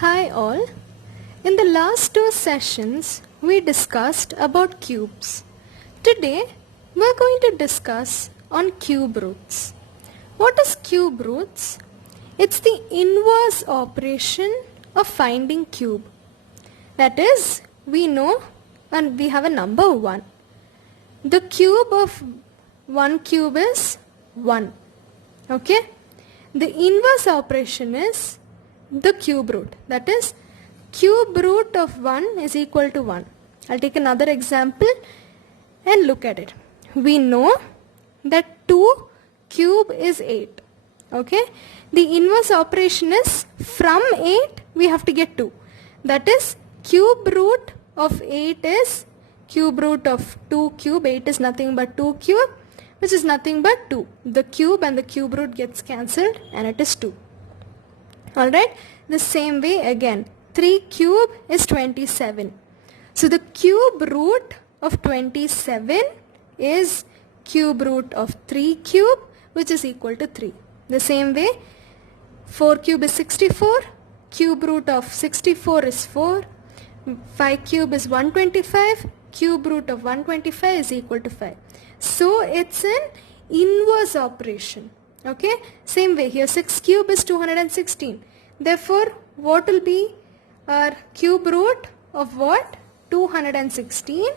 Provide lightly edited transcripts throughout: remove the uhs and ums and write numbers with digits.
Hi all. In the last two sessions, we discussed about cubes. Today, we are going to discuss on cube roots. What is cube roots? It's the inverse operation of finding cube. That is, we know and we have a number 1. The cube of 1 cube is 1. Okay? The inverse operation is the cube root. That is, cube root of 1 is equal to 1. I'll take another example and look at it. We know that 2 cube is 8. Okay? The inverse operation is from 8 we have to get 2. That is, cube root of 8 is cube root of 2 cube. 8 is nothing but 2 cube, which is nothing but 2. The cube and the cube root gets cancelled and it is 2. Alright, the same way again, 3 cube is 27. So the cube root of 27 is cube root of 3 cube, which is equal to 3. The same way, 4 cube is 64, cube root of 64 is 4, 5 cube is 125, cube root of 125 is equal to 5. So it's an inverse operation. Okay, same way here 6 cube is 216. Therefore, what will be our cube root of what? 216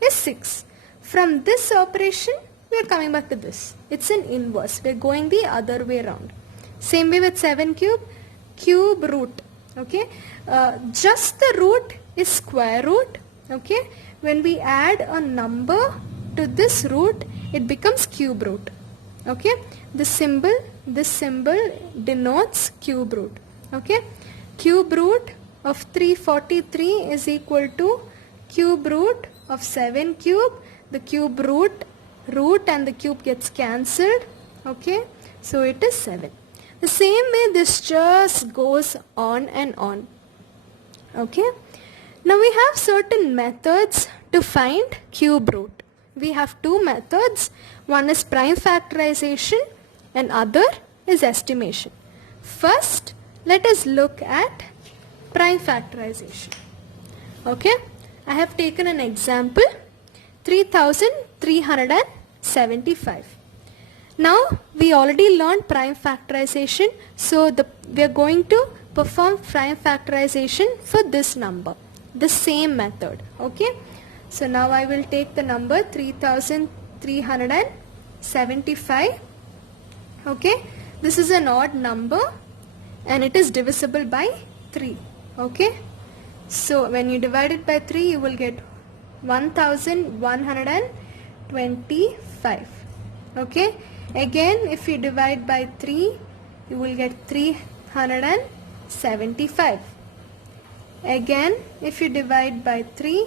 is 6. From this operation, we are coming back to this. It's an inverse. We are going the other way around. Same way with 7 cube, cube root. Okay, just the root is square root. Okay, when we add a number to this root, it becomes cube root. Okay, this symbol denotes cube root. Okay, cube root of 343 is equal to cube root of 7 cube. The cube root and the cube gets cancelled. Okay, so it is 7. The same way this just goes on and on. Okay, now we have certain methods to find cube root. We have two methods. One is prime factorization and other is estimation. First, let us look at prime factorization. Okay, I have taken an example, 3375. Now, we already learned prime factorization, so we are going to perform prime factorization for this number, the same method. Okay, so now I will take the number 3375. Okay, this is an odd number and it is divisible by 3. Okay, so when you divide it by 3, you will get 1125. Okay, again if you divide by 3, you will get 375. Again if you divide by 3,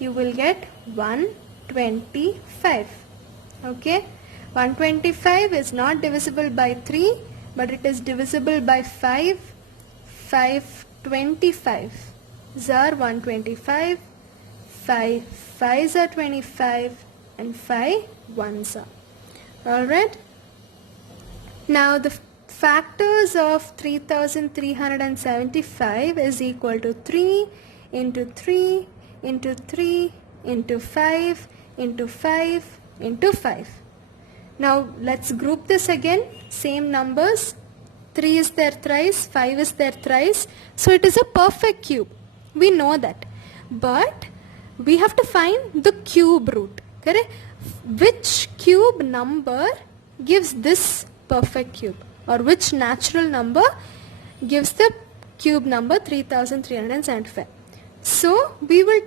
you will get 125. Okay, 125 is not divisible by 3, but it is divisible by 5. 525 are 125, 5 5s are 25, and 5 1s are. Alright, now the factors of 3375 is equal to 3 into 3 into 3 into 5 into 5 into 5. Now let's group this again. Same numbers. 3 is there thrice, 5 is there thrice. So it is a perfect cube. We know that. But we have to find the cube root. Correct? Which cube number gives this perfect cube? Or which natural number gives the cube number 3375? So we will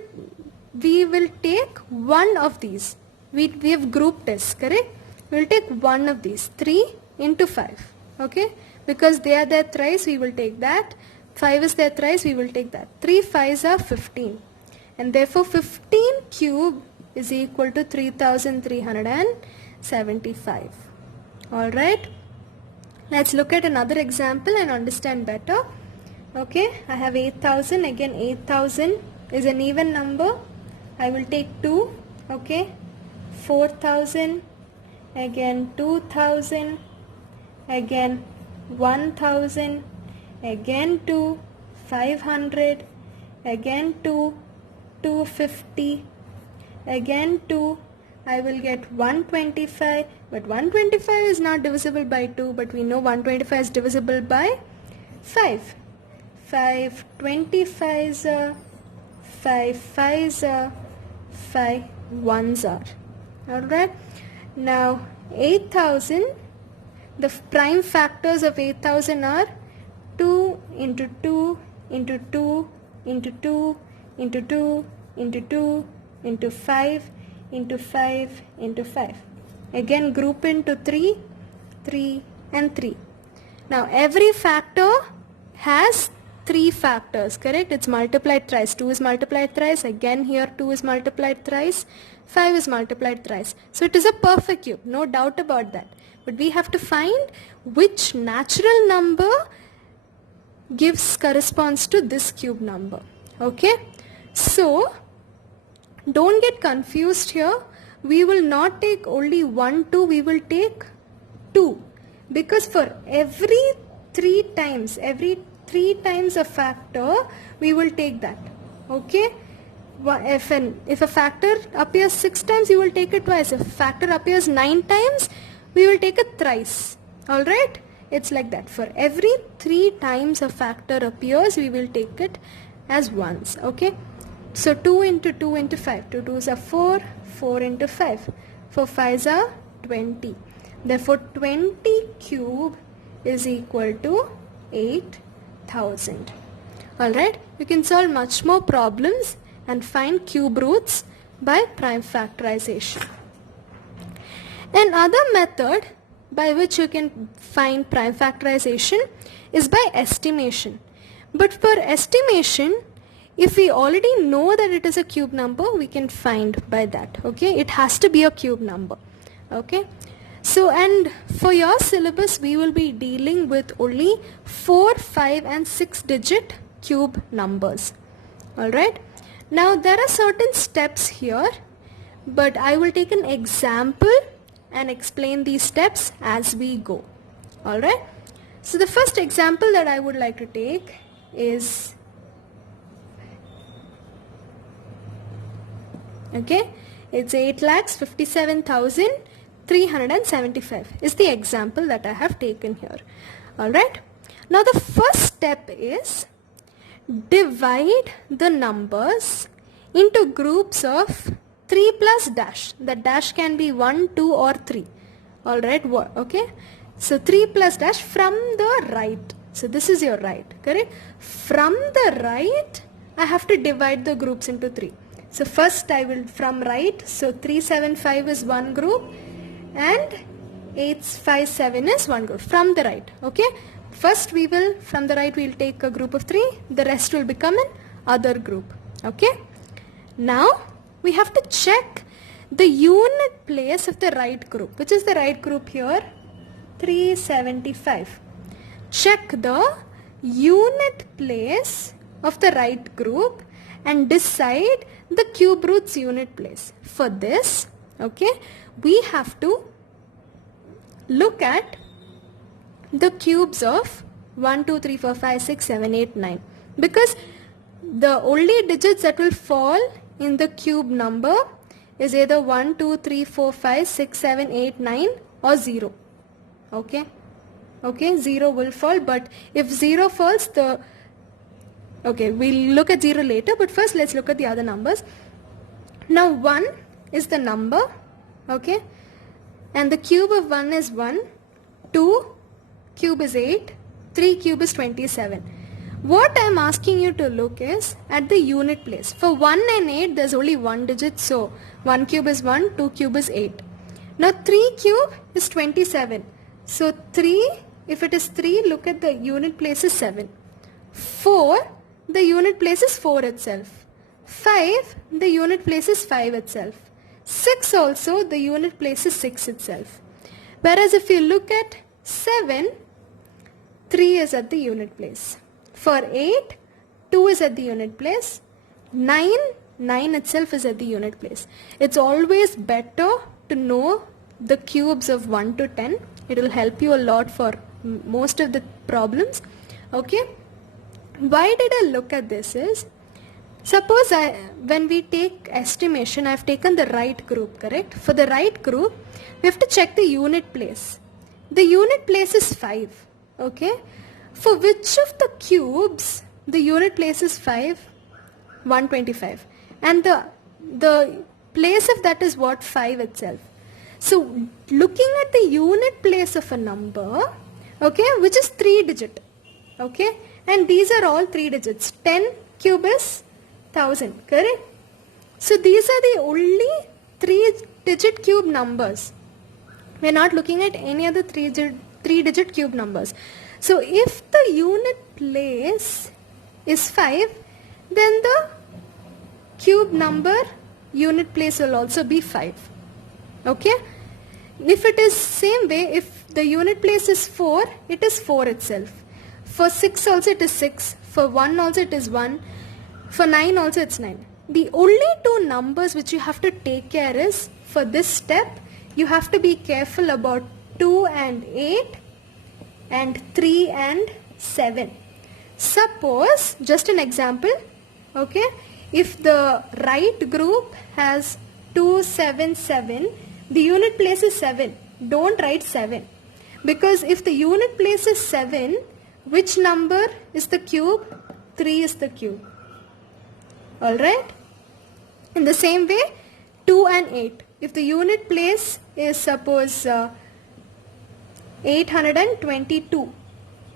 take one of these. We have grouped this, correct? We will take one of these, 3 into 5. Okay? Because they are there thrice, we will take that. 5 is there thrice, we will take that. 3 5s are 15. And therefore 15 cube is equal to 3375. Alright? Let's look at another example and understand better. Okay, I have 8000. Again, 8000 is an even number. I will take 2. Okay, 4000. Again, 2000. Again, 1000. Again 2. 500, again 2, 250, again 2, I will get 125, but 125 is not divisible by 2, but we know 125 is divisible by 5. 5 25s are, 5 5s are, 5 1s are. Alright, now 8000, the prime factors of 8000 are 2 into 2 into 2 into 2 into 2 into 2 into 5 into 5 into 5. Again group into 3, 3 and 3. Now every factor has 3 factors, correct? It's multiplied thrice. 2 is multiplied thrice. Again here 2 is multiplied thrice. 5 is multiplied thrice. So it is a perfect cube, no doubt about that. But we have to find which natural number corresponds to this cube number. Okay? So don't get confused here. We will not take only 1, 2. We will take 2. Because for every 3 times a factor, we will take that. Okay? If a factor appears 6 times, you will take it twice. If a factor appears 9 times, we will take it thrice. Alright? It's like that. For every 3 times a factor appears, we will take it as once. Okay? So 2 into 2 into 5. 2 2s are 4. 4 into 5. 4 5s are 20. Therefore 20 cube is equal to 8000. Alright? You can solve much more problems and find cube roots by prime factorization. Another method by which you can find prime factorization is by estimation. But for estimation, if we already know that it is a cube number, we can find by that. Okay, it has to be a cube number. Okay, so and for your syllabus, we will be dealing with only 4, 5 and 6 digit cube numbers. Alright, now there are certain steps here, but I will take an example and explain these steps as we go. Alright, so the first example that I would like to take is, okay, it's 8,57,375 is the example that I have taken here. Alright, now the first step is divide the numbers into groups of 3 plus dash. The dash can be 1, 2 or 3. Alright, okay. So 3 plus dash from the right. So this is your right, correct? From the right, I have to divide the groups into 3. So first I will from right. So 375 is one group and 857 is one group from the right. Okay. First we will, from the right we will take a group of 3. The rest will become an other group. Okay. Now we have to check the unit place of the right group. Which is the right group here? 375. Check the unit place of the right group and decide the cube root's unit place. For this, okay, we have to look at the cubes of 1, 2, 3, 4, 5, 6, 7, 8, 9. Because the only digits that will fall in the cube number is either 1, 2, 3, 4, 5, 6, 7, 8, 9 or 0. Okay. Okay, 0 will fall, but if 0 falls, okay, we'll look at 0 later, but first let's look at the other numbers. Now 1 is the number, okay, and the cube of 1 is 1, 2 cube is 8, 3 cube is 27. What I am asking you to look is at the unit place. For 1 and 8, there's only one digit, so 1 cube is 1, 2 cube is 8. Now 3 cube is 27. So 3, if it is 3, look at the unit place is 7. 4, the unit place is 4 itself. 5, the unit place is 5 itself. 6 also, the unit place is 6 itself. Whereas if you look at 7, 3 is at the unit place. For 8, 2 is at the unit place. 9 itself is at the unit place. It's always better to know the cubes of 1 to 10. It will help you a lot for most of the problems. Okay. why did I look at this is, suppose when we take estimation, I have taken the right group, correct? For the right group, we have to check the unit place. The unit place is 5, okay? For which of the cubes the unit place is 5? 125. And the place of that is what? 5 itself. So looking at the unit place of a number, okay, which is 3 digit, okay? And these are all 3 digits. 10 cube is 1000, correct? So these are the only 3 digit cube numbers. We are not looking at any other 3 digit cube numbers. So if the unit place is 5, then the cube number unit place will also be 5. Okay? If it is same way, if the unit place is 4, it is 4 itself. For 6 also it is 6. For 1 also it is 1. For 9 also it's 9. The only 2 numbers which you have to take care is, for this step, you have to be careful about 2 and 8 and 3 and 7. Suppose, just an example, okay, if the right group has 277, the unit place is 7. Don't write 7. Because if the unit place is 7, which number is the cube? 3 is the cube. Alright? In the same way, 2 and 8. If the unit place is suppose 822,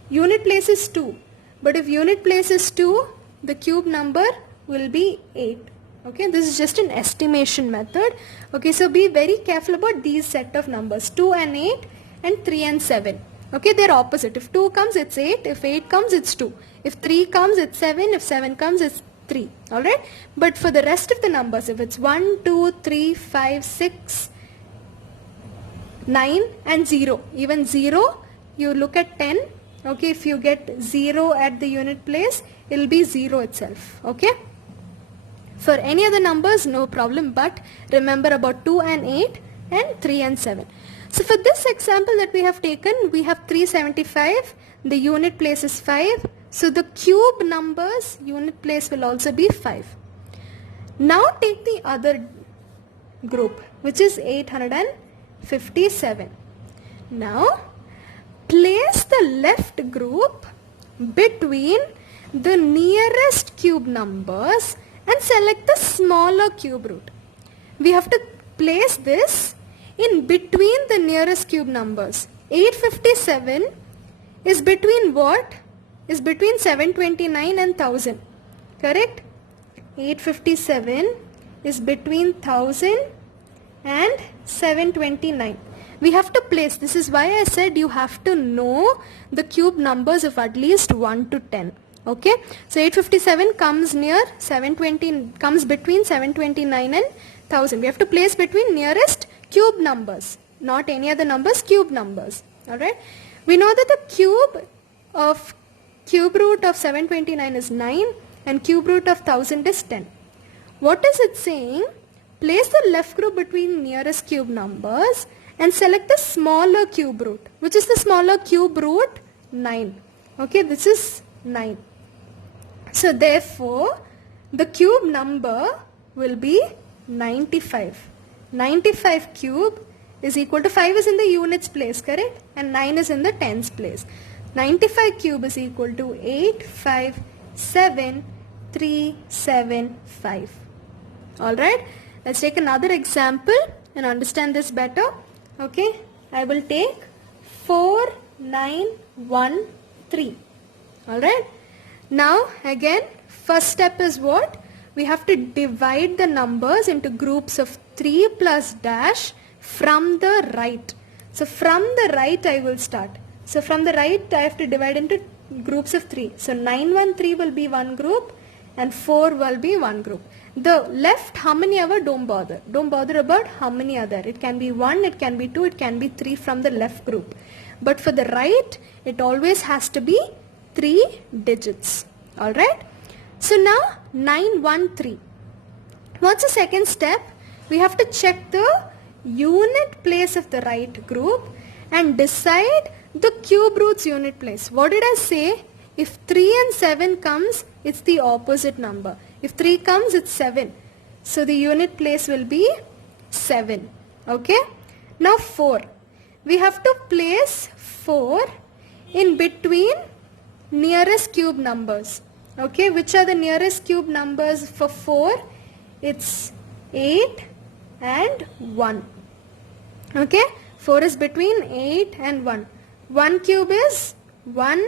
unit place is 2. But if unit place is 2, the cube number will be 8. Okay, this is just an estimation method. Okay, so be very careful about these set of numbers, 2 and 8 and 3 and 7. Okay, they're opposite. If 2 comes, it's 8. If 8 comes, it's 2. If 3 comes, it's 7. If 7 comes, it's 3. Alright? But for the rest of the numbers, if it's 1, 2, 3, 5, 6, 9 and 0. Even 0, you look at 10. Okay, if you get 0 at the unit place, it will be 0 itself. Okay? For any other numbers, no problem, but remember about 2 and 8 and 3 and 7. So for this example that we have taken, we have 375, the unit place is 5. So the cube numbers, unit place will also be 5. Now take the other group, which is 857. Now place the left group between the nearest cube numbers and select the smaller cube root. We have to place this in between the nearest cube numbers. 857 is between what? Is between 729 and 1000. Correct? 857 is between 1000 and 729. We have to place, this is why I said you have to know the cube numbers of at least 1 to 10. Okay, so 857 comes near 720, comes between 729 and 1000. We have to place between nearest cube numbers, not any other numbers, cube numbers. Alright, we know that the cube root of 729 is 9 and cube root of 1000 is 10. What is it saying? Place the left group between nearest cube numbers and select the smaller cube root. Which is the smaller cube root? 9. Okay, this is 9. So therefore, the cube number will be 95. 95 cube is equal to 5 is in the units place, correct? And 9 is in the tens place. 95 cube is equal to 857,375. Alright, let's take another example and understand this better. Okay, I will take 4913. Alright. Now again, first step is what? We have to divide the numbers into groups of 3 plus dash from the right. So from the right I will start. So from the right I have to divide into groups of 3. So 913 will be one group and 4 will be one group. The left, how many ever, don't bother. Don't bother about how many other. It can be 1, it can be 2, it can be 3 from the left group. But for the right, it always has to be 3 digits. Alright. So now 913. What's the second step? We have to check the unit place of the right group and decide the cube root's unit place. What did I say? If 3 and 7 comes, it's the opposite number. If 3 comes, it's 7. So the unit place will be 7. Okay. Now 4. We have to place 4 in between nearest cube numbers. Okay. Which are the nearest cube numbers for 4? It's 8 and 1. Okay. 4 is between 8 and 1. 1 cube is 1.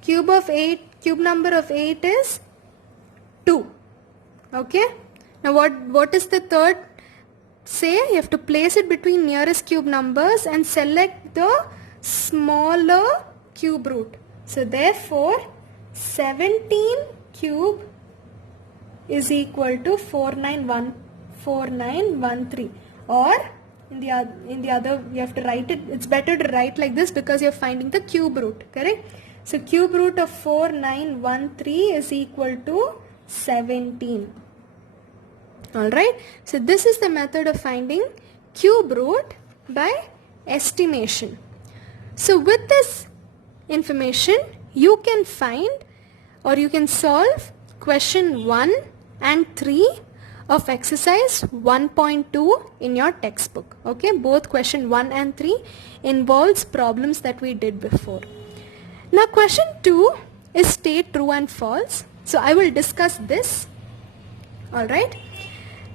Cube number of 8 is 2. Okay. Now what is the third? Say you have to place it between nearest cube numbers and select the smaller cube root. So therefore 17 cube is equal to 4913, or in the other you have to write it. It's better to write like this because you're finding the cube root, correct? So cube root of 4913 is equal to 17. Alright, so this is the method of finding cube root by estimation. So with this information, you can find or you can solve question 1 and 3 of exercise 1.2 in your textbook. Okay, both question 1 and 3 involves problems that we did before. Now question 2 is state true and false. So I will discuss this. Alright.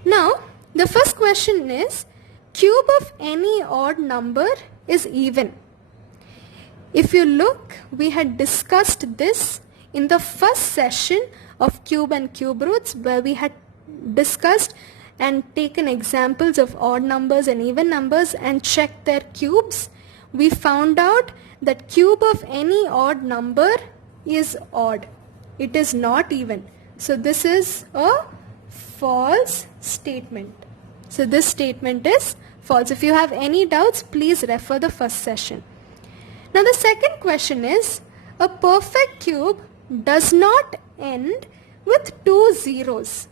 Now the first question is, cube of any odd number is even. If you look, we had discussed this in the first session of cube and cube roots, where we had discussed and taken examples of odd numbers and even numbers and checked their cubes. We found out that cube of any odd number is odd. It is not even. So this is a false statement. So this statement is false. If you have any doubts, please refer the first session. Now the second question is, a perfect cube does not end with 2 zeros.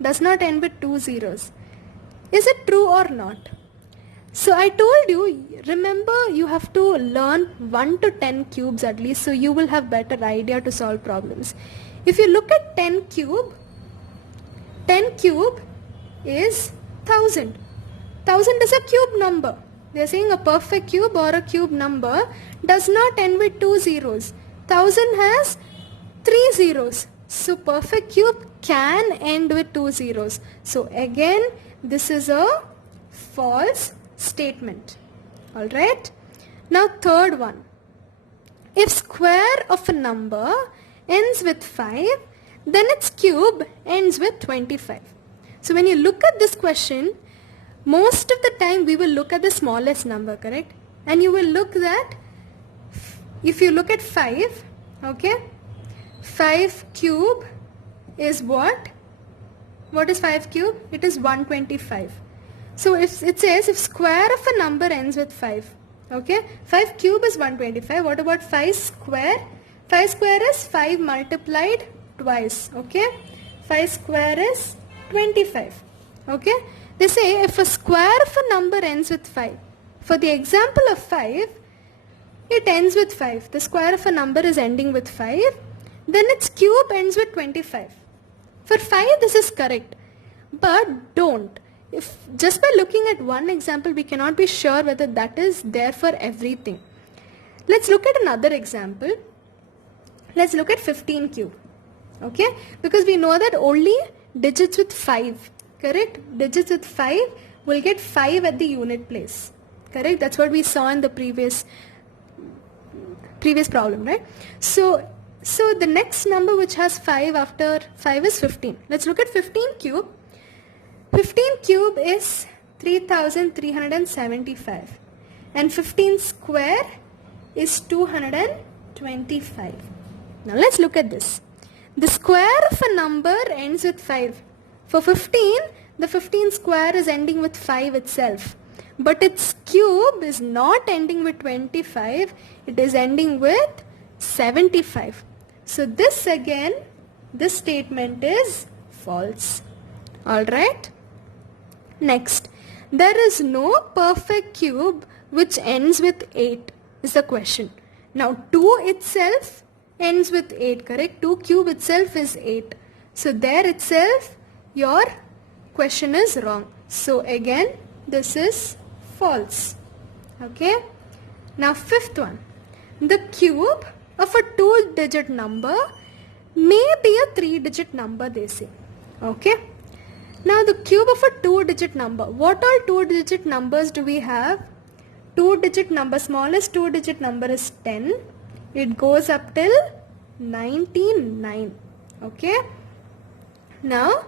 Does not end with 2 zeros. Is it true or not? So I told you, remember you have to learn 1 to 10 cubes at least, so you will have better idea to solve problems. If you look at 10 cube is 1000. 1000 is a cube number. They are saying a perfect cube or a cube number does not end with 2 zeros. 1000 has 3 zeros. So perfect cube can end with 2 zeros. So again, this is a false statement. Alright. Now third one. If square of a number ends with 5, then its cube ends with 25. So when you look at this question, most of the time we will look at the smallest number, correct? And you will look that, if you look at 5, okay, 5 cube is what? What is 5 cube? It is 125. So if it says if square of a number ends with 5, okay, 5 cube is 125. What about 5 square? 5 square is 5 multiplied twice, okay. 5 square is 25, okay. They say if a square of a number ends with 5, for the example of 5, it ends with 5. The square of a number is ending with 5, then its cube ends with 25. For 5 this is correct, but don't. If just by looking at one example we cannot be sure whether that is there for everything. Let's look at another example. Let's look at 15 cube, okay, because we know that only digits with 5, correct, digits with 5 will get 5 at the unit place, correct. That's what we saw in the previous problem, right? So the next number which has 5 after 5 is 15. Let's look at 15 cube. 15 cube is 3375 and 15 square is 225. Now let's look at this. The square of a number ends with 5. For 15, the 15 square is ending with 5 itself. But its cube is not ending with 25, it is ending with 75. So this again, this statement is false. Alright. Next, there is no perfect cube which ends with 8 is the question. Now 2 itself ends with 8, correct? 2 cube itself is 8. So there itself your question is wrong. So again this is false. Okay. Now fifth one. The cube of a 2-digit number may be a 3-digit number, they say. Okay. Now the cube of a 2-digit number. What all 2-digit numbers do we have? 2-digit number, smallest 2-digit number is 10. It goes up till 99. Okay. Now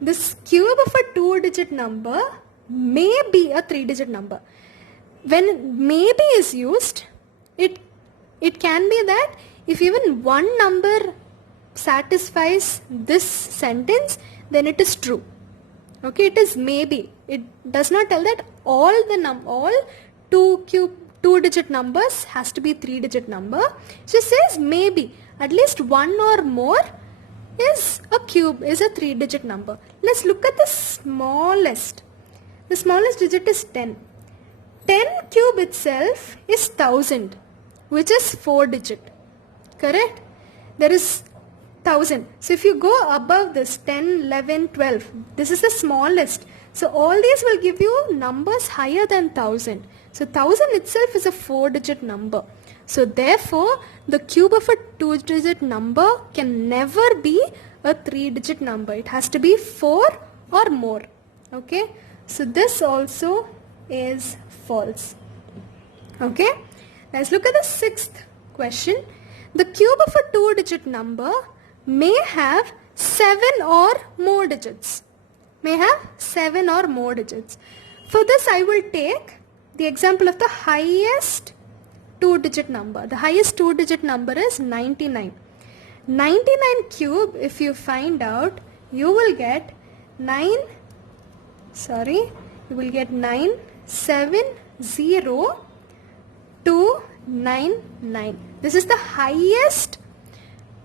this cube of a 2-digit number may be a 3-digit number. When maybe is used, it can be that if even one number satisfies this sentence, then it is true. Okay, it is maybe. It does not tell that all 2-digit numbers has to be 3-digit number. It just says maybe at least one or more is a 3-digit number. Let's look at the smallest. The smallest digit is 10. 10 cube itself is 1000, which is 4-digit. Correct? There is 1000. So if you go above this 10, 11, 12, this is the smallest. So all these will give you numbers higher than 1000. So 1000 itself is a 4-digit number. So therefore the cube of a 2-digit number can never be a 3-digit number. It has to be 4 or more. Okay. So this also is false. Okay. Let's look at the sixth question. The cube of a 2-digit number may have 7 or more digits. May have 7 or more digits. For this I will take the example of the highest 2-digit number. The highest 2-digit number is 99. 99 cube, if you find out, you will get 970,299. This is the highest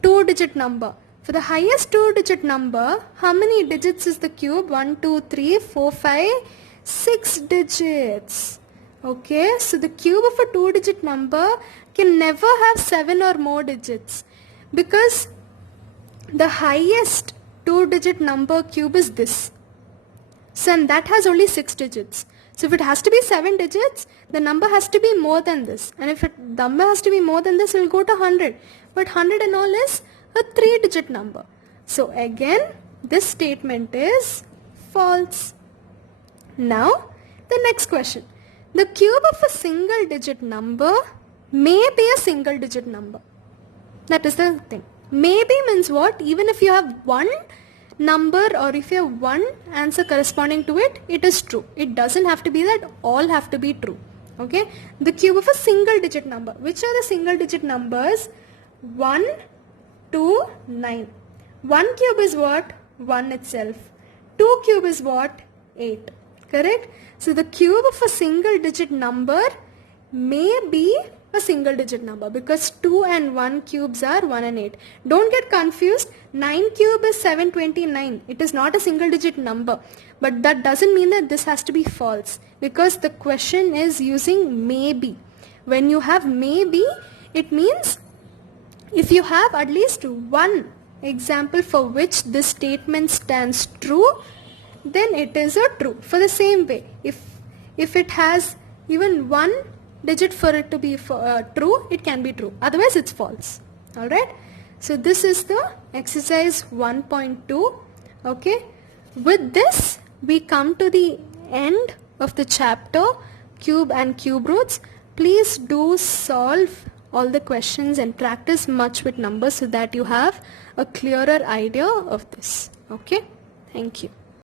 2-digit number. For the highest 2-digit number, how many digits is the cube? 1, 2, 3, 4, 5, 6 digits. Okay, so the cube of a 2-digit number can never have 7 or more digits because the highest 2-digit number cube is this. So and that has only 6 digits. So if it has to be 7 digits, the number has to be more than this. And if the number has to be more than this, it will go to 100. But 100 and all is a 3-digit number. So again, this statement is false. Now, the next question. The cube of a single digit number may be a single digit number. That is the thing. Maybe means what? Even if you have one number or if you have one answer corresponding to it, it is true. It doesn't have to be that all have to be true. Okay. The cube of a single digit number. Which are the single digit numbers? 1, 2, 9. 1 cube is what? 1 itself. 2 cube is what? 8. Correct? So the cube of a single digit number may be a single digit number because 2 and 1 cubes are 1 and 8. Don't get confused. 9 cube is 729. It is not a single digit number. But that doesn't mean that this has to be false because the question is using maybe. When you have maybe, it means if you have at least one example for which this statement stands true, then it is a true. For the same way, if it has even one digit for it to be true, it can be true. Otherwise, it's false. Alright. So this is the exercise 1.2. Okay. With this, we come to the end of the chapter cube and cube roots. Please do solve all the questions and practice much with numbers so that you have a clearer idea of this. Okay. Thank you.